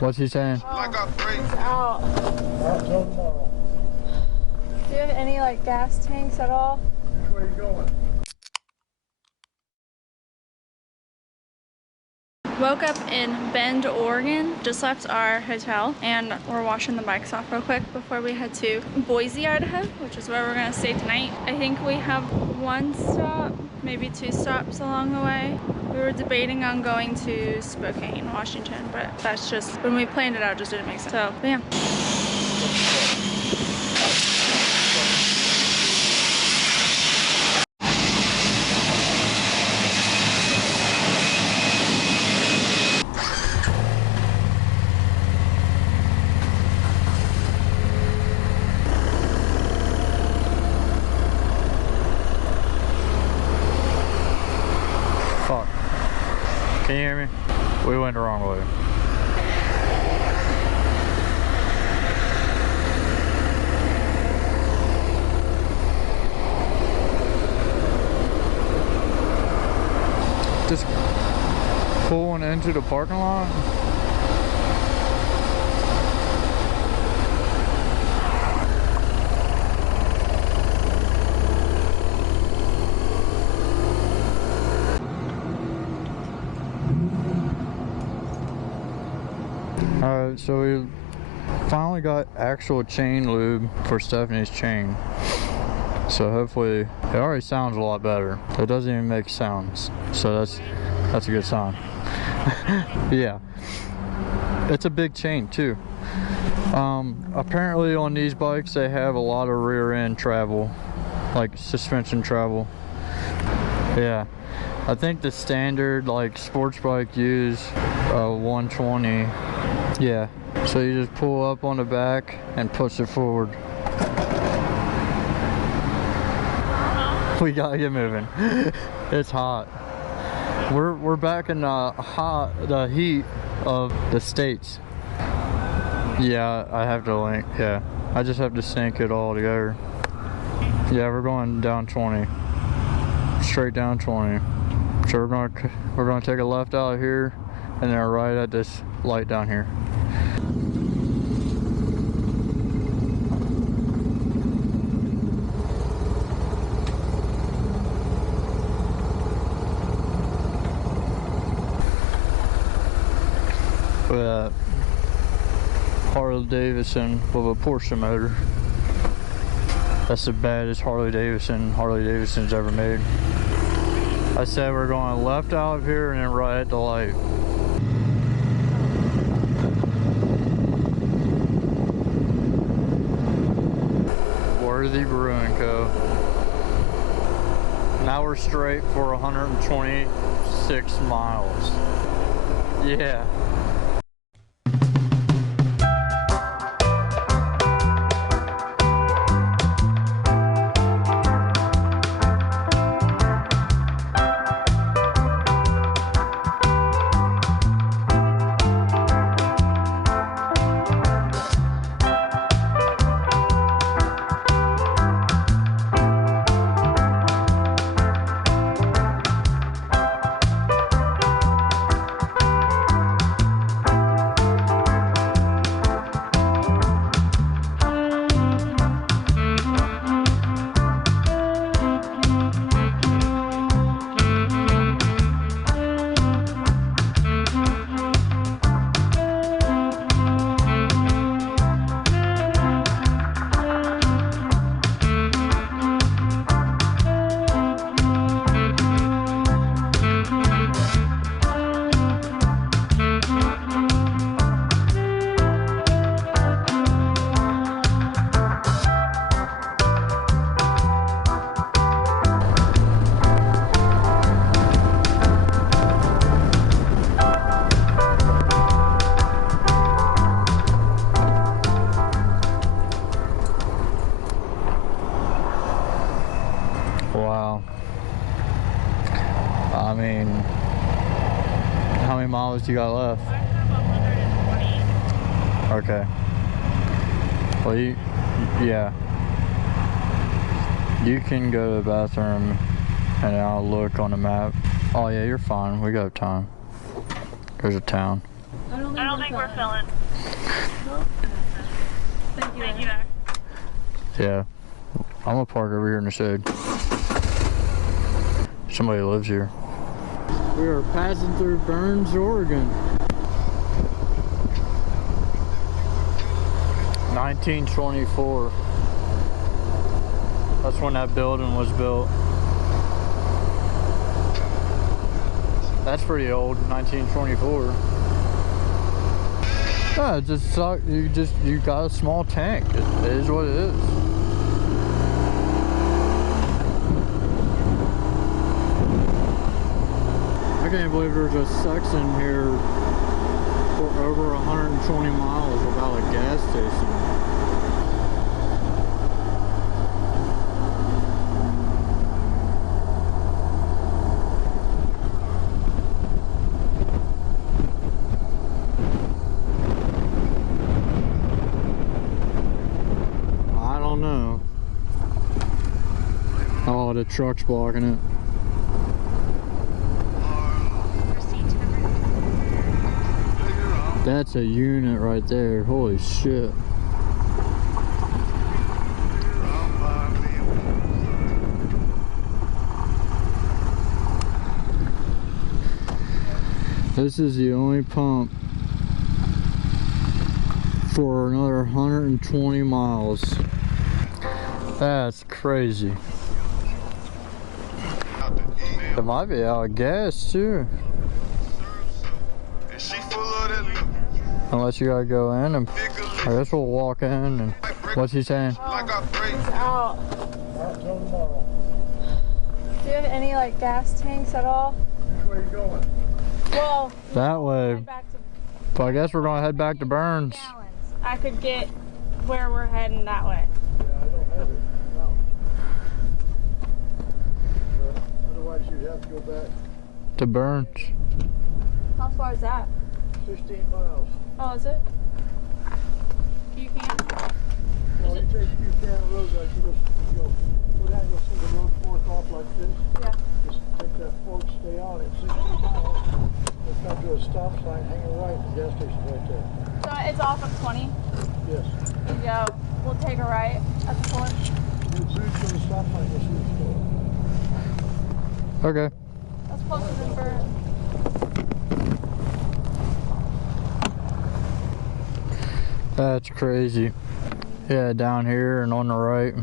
What's he saying? He's out. Do you have any like gas tanks at all? Where are you going? Woke up in Bend, Oregon. Just left our hotel and we're washing the bikes off real quick before we head to Boise, Idaho, which is where we're gonna stay tonight. I think we have one stop, maybe 2 stops along the way. We were debating on going to Spokane, Washington, but that's just, when we planned it out, it just didn't make sense. So, yeah. Fuck. Can you hear me? We went the wrong way. Just pulling into the parking lot. Alright, so we finally got actual chain lube for Stephanie's chain. So hopefully, it already sounds a lot better. It doesn't even make sounds, so that's a good sign. Yeah, it's a big chain too. Apparently on these bikes they have a lot of rear end travel, like suspension travel. Yeah, I think the standard like sports bike use 120. Yeah, so you just pull up on the back and push it forward. We gotta get moving. It's hot. We're back in the heat of the States. Yeah, I have to link. Yeah, I just have to sync it all together. Yeah, we're going down 20, straight down 20. So we're gonna take a left out here, and then right at this light down here. With a Harley-Davidson with a Porsche motor. That's the baddest Harley-Davidson's ever made. I said we're going left out of here and then right at the light. Worthy Brewing Co. Now we're straight for 126 miles. Yeah. Wow. I mean, how many miles do you got left? I have about 120. Okay. Well, yeah. You can go to the bathroom and I'll look on the map. Oh yeah, you're fine. We got time. There's a town. I don't think we're filling. Nope. Thank you. Yeah. I'm gonna park over here in the shade. Somebody lives here. We are passing through Burns, Oregon. 1924. That's when that building was built. That's pretty old, 1924. Yeah, it just sucks. You got a small tank. It is what it is. I can't believe there's a section here for over 120 miles without a gas station. I don't know. Oh, the truck's blocking it. That's a unit right there. Holy shit. This is the only pump for another 120 miles. That's crazy. It might be out of gas too. Unless you gotta go in, and I guess we'll walk in. And what's he saying? He's out. Do you have any like gas tanks at all? Where are you going? Well, that way. Back to, But I guess we're gonna head back to Burns. I could get where we're heading that way. Yeah, I don't have it. No. But otherwise, you'd have to go back To Burns. How far is that? 16 miles. Oh, is it? You can? Well, you take Buchanan Road, like you just go down, you'll see the road fork off like this. Yeah. Just take that fork, stay on it, 16 miles. We'll come to a stop sign, hang a right, the gas station's right there. So it's off of 20? Yes. There you go. We'll take a right at the point. As soon as you go to the stop sign, you'll see the store. Okay. That's closer than Brun. That's crazy. Yeah, down here and on the right.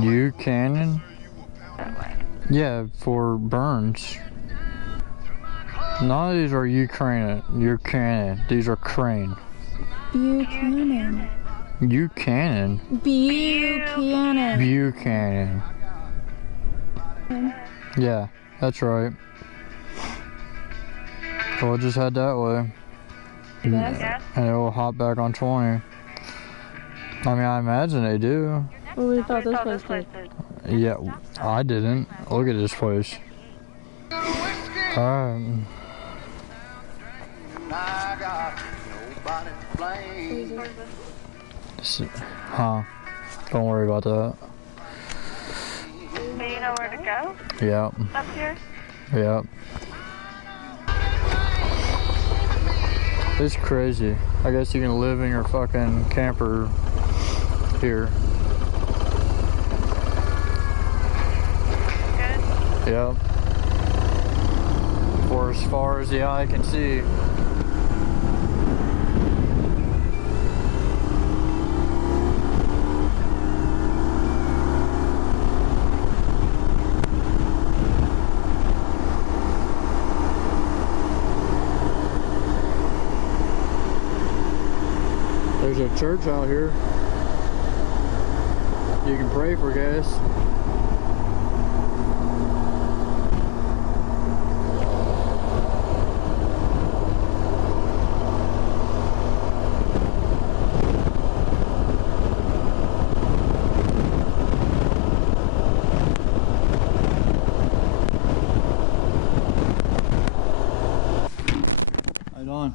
Buchanan? Yeah, for Burns. None of these are Ukrainian. These are Crane. Buchanan. Buchanan. Buchanan. Buchanan. Yeah, that's right. So we'll just head that way. Yes. And it will hop back on 20. I mean, I imagine they do. Well, we thought this place did. Yeah, I didn't. Look at this place. Alright. Huh. Don't worry about that. Do you know where to go? Yep. Up here? Yep. It's crazy. I guess you can live in your fucking camper here. Good? Yep. For as far as the eye can see. There's a church out here. You can pray for gas. How you doing?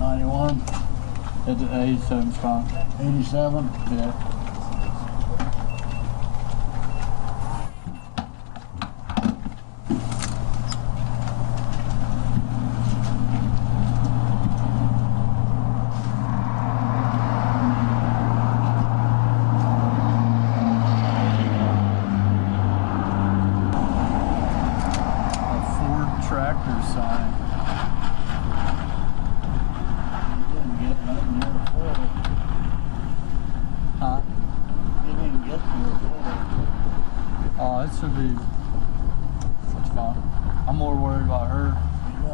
91. It's 87 spot. 87? Yeah. it should be. It's fine. I'm more worried about her. You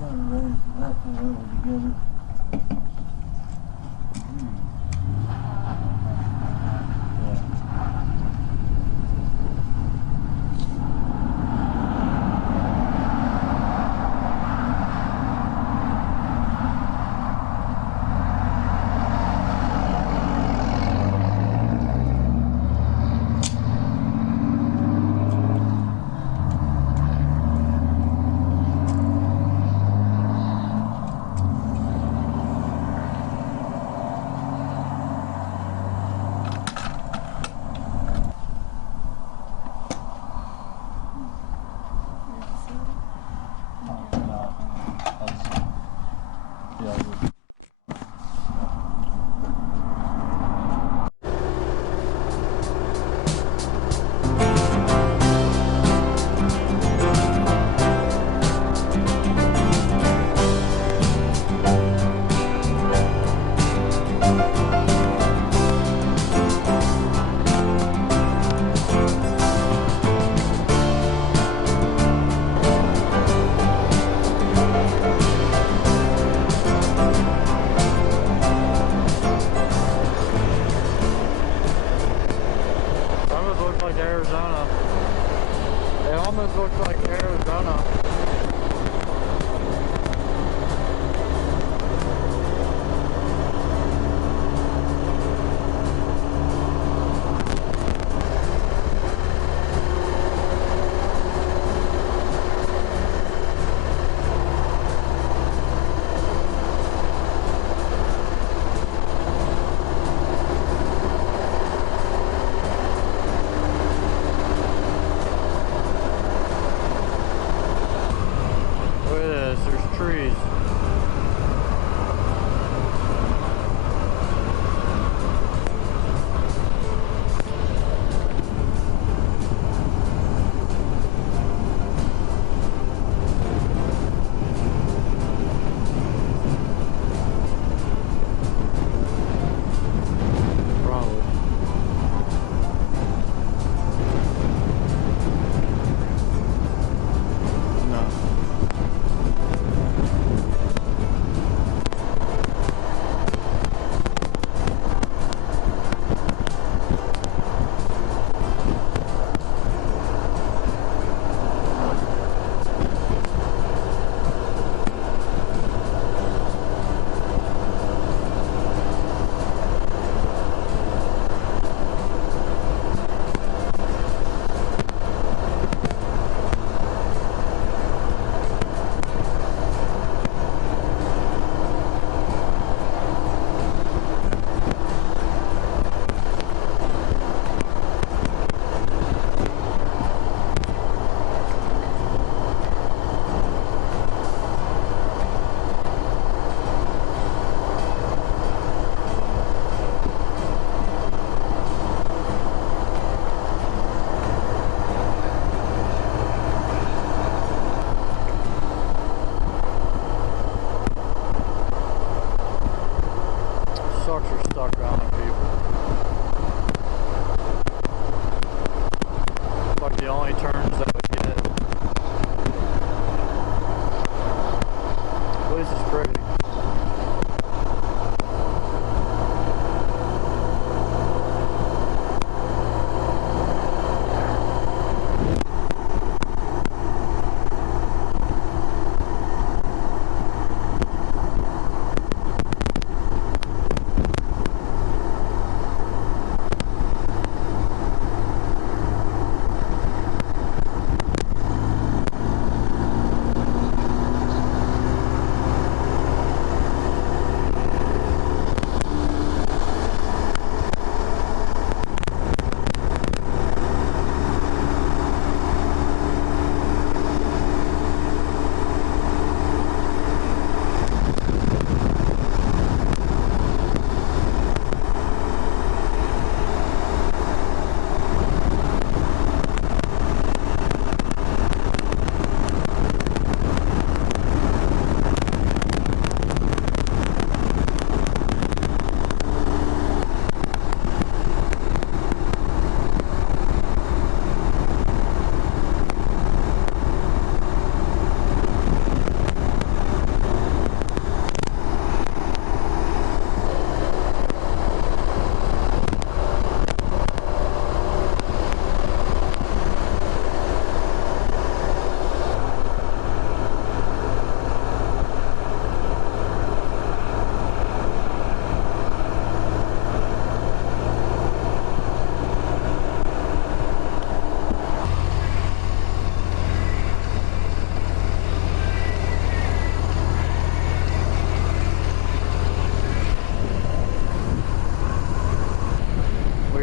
gotta raise the left a little to get it. Looks like Arizona.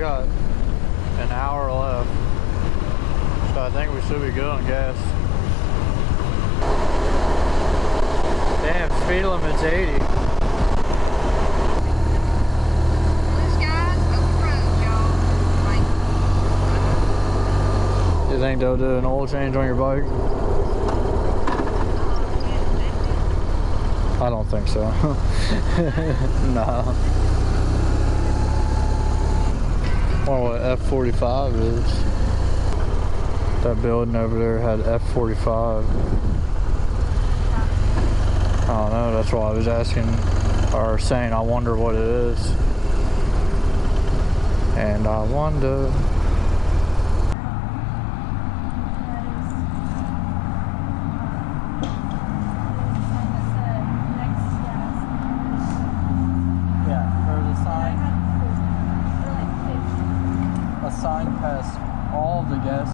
got an hour left, so I think we should be good on gas. Damn, speed limit's 80. You think they'll do an oil change on your bike? I don't think so. No. I wonder what F45 is. That building over there had F45. I don't know, that's why I was asking, or saying I wonder what it is. And I wonder. Sign past all the gas.